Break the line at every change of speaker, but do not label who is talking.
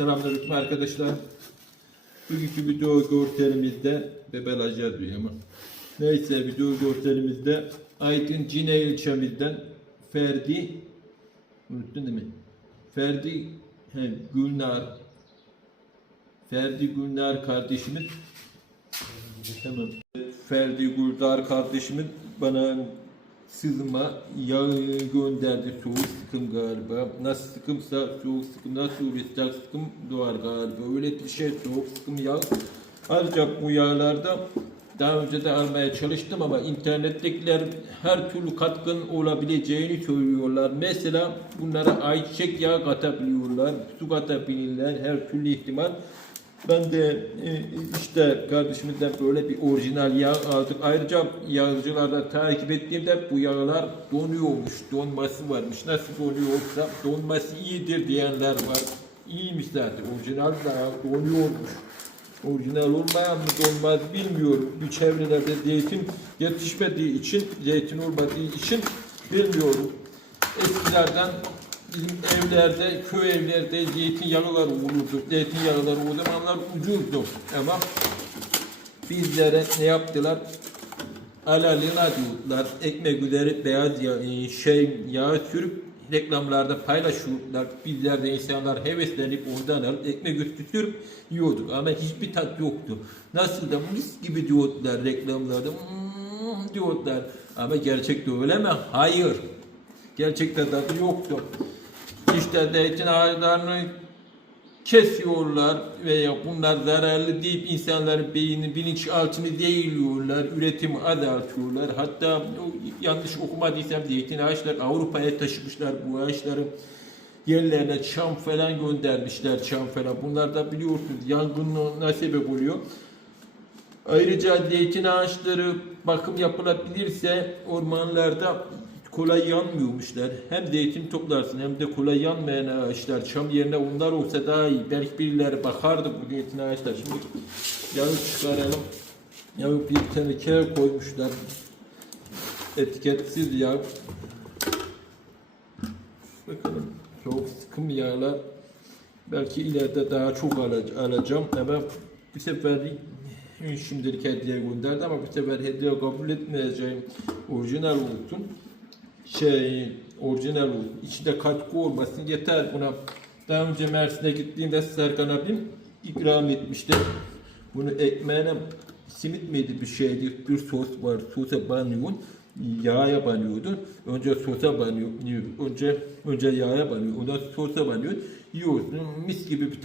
Selamünaleyküm arkadaşlar. Bugünkü video görselimizde bebelajlar diyor ama. Neyse video görselimizde Aydın Cine ilçemizden Ferdi unuttun değil mi? Ferdi he, Gülnar Ferdi Gülnar kardeşimin tamam. Ferdi Gülnar kardeşimin bana sızma yağı gönderdi soğuk sıkım galiba. Nasıl sıkımsa soğuk sıkım, nasıl üretecek sıkım doğar galiba. Öyle bir şey soğuk sıkım yağ. Ayrıca bu yağlarda daha önce de almaya çalıştım ama internettekiler her türlü katkın olabileceğini söylüyorlar. Mesela bunlara ayçiçek yağı katabiliyorlar, su katabilirler, her türlü ihtimal. Ben de e, işte kardeşimizden böyle bir orijinal yağ aldık. Ayrıca yağcılarda takip ettiğimde bu yağlar donuyormuş, donması varmış. Nasıl donuyorsa donması iyidir diyenler var. İyiymiş zaten. Orijinal yağ donuyormuş. Orijinal olmayan mı donmaz bilmiyorum. Bu çevrelerde zeytin yetişmediği için, zeytin olmadığı için bilmiyorum. Eskilerden evlerde, köy evlerde zeytinyağılar olurdu. Zeytinyağıları o zamanlar ucuzdu. Ama bizlere ne yaptılar? Alalina diyorlar. Ekmek üzeri beyaz yağ, e, şey yağ sürüp reklamlarda paylaşıyorlar. Bizler de insanlar heveslenip ondan alıp ekmek üstü sürüp yiyorduk. Ama hiçbir tat yoktu. Nasıl da mis gibi diyorlar reklamlarda. Hmm, diyorlar. Ama gerçekte öyle mi? Hayır. Gerçekte tadı yoktu. İşte zeytin ağaçlarını kesiyorlar veya bunlar zararlı deyip insanların beynini bilinçaltını değiliyorlar, üretimi azaltıyorlar. Hatta yanlış okumadıysam zeytin ağaçlar Avrupa'ya taşımışlar bu ağaçları yerlerine çam falan göndermişler çam falan. Bunlar da biliyorsunuz yangınına sebep oluyor. Ayrıca zeytin ağaçları bakım yapılabilirse ormanlarda kolay yanmıyormuşlar. Hem zeytin toplarsın hem de kolay yanmayan ağaçlar. Çam yerine onlar olsa daha iyi. Belki birileri bakardı bu zeytin ağaçlar. Şimdi yağı çıkaralım. Yağı bir tenekeye koymuşlar. Etiketsiz yağ. Bakalım. Çok sıkım yağlar. Belki ileride daha çok alac- alacağım ama bu sefer şimdilik hediye gönderdi ama bu sefer hediye kabul etmeyeceğim. Orijinal olsun. Şey, orijinal olsun. İçinde katkı olmasın yeter buna. Daha önce Mersin'e gittiğimde Serkan abim ikram etmişti. Bunu ekmeğine simit miydi bir şeydi bir sos var. Sosa banıyorsun. Yağa banıyordun. Önce sosa banıyor. Önce önce yağa banıyor. Ondan sosa banıyor. Yiyorsun. Mis gibi bir.